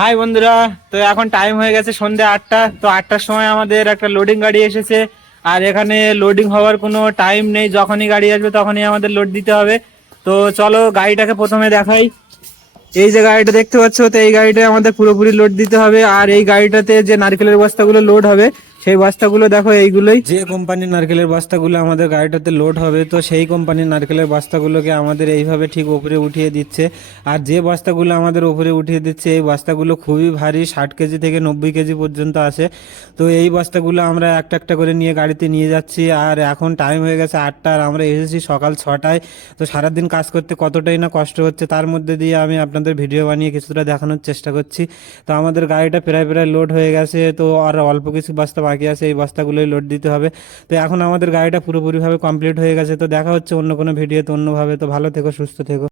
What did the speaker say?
High বন্ধুরা। তো এখন টাইম হয়ে গেছে সন্ধ্যে 8টা। তো 8টার সময় আমাদের একটা লোডিং গাড়ি এসেছে। আর এখানে লোডিং হওয়ার কোনো টাইম নেই, যখনই গাড়ি আসবে তখনই আমাদের লোড দিতে হবে। তো চলো গাড়িটাকে প্রথমে দেখাই। এই যে গাড়িটা দেখতে পাচ্ছ, তো এই গাড়িটা আমাদের পুরোপুরি লোড দিতে হবে। আর এই গাড়িটাতে যে নারকেলের বস্তাগুলো লোড হবে, সেই বস্তাগুলো দেখো এইগুলোই। যে কোম্পানির নারকেলের বস্তাগুলো আমাদের গাড়িটাতে লোড হবে, তো সেই কোম্পানির নারকেলের বস্তাগুলোকে আমাদের এইভাবে ঠিক উপরে উঠিয়ে দিচ্ছে। আর যে বস্তাগুলো আমাদের উপরে উঠিয়ে দিচ্ছে, এই বস্তাগুলো খুবই ভারী, 60 কেজি থেকে 90 কেজি পর্যন্ত আছে। তো এই বস্তাগুলো আমরা একটা একটা করে নিয়ে গাড়িতে নিয়ে যাচ্ছি। আর এখন টাইম হয়ে গেছে 8টা, আর আমরা এসেছি সকাল 6টায়। তো সারাদিন কাজ করতে কতটাই না কষ্ট হচ্ছে, তার মধ্যে দিয়ে আমি আপনাদের ভিডিও বানিয়ে কিছুটা দেখানোর চেষ্টা করছি। তো আমাদের গাড়িটা প্রায় প্রায় লোড হয়ে গেছে, তো আর অল্প কিছু বস্তা বাকি আছে, এই বস্তাগুলোই লোড দিতে হবে। তো এখন আমাদের গাড়িটা পুরোপুরিভাবে কমপ্লিট হয়ে গেছে। তো দেখা হচ্ছে অন্য কোনো ভিডিওতে অন্যভাবে। তো ভালো থেকো, সুস্থ থেকো।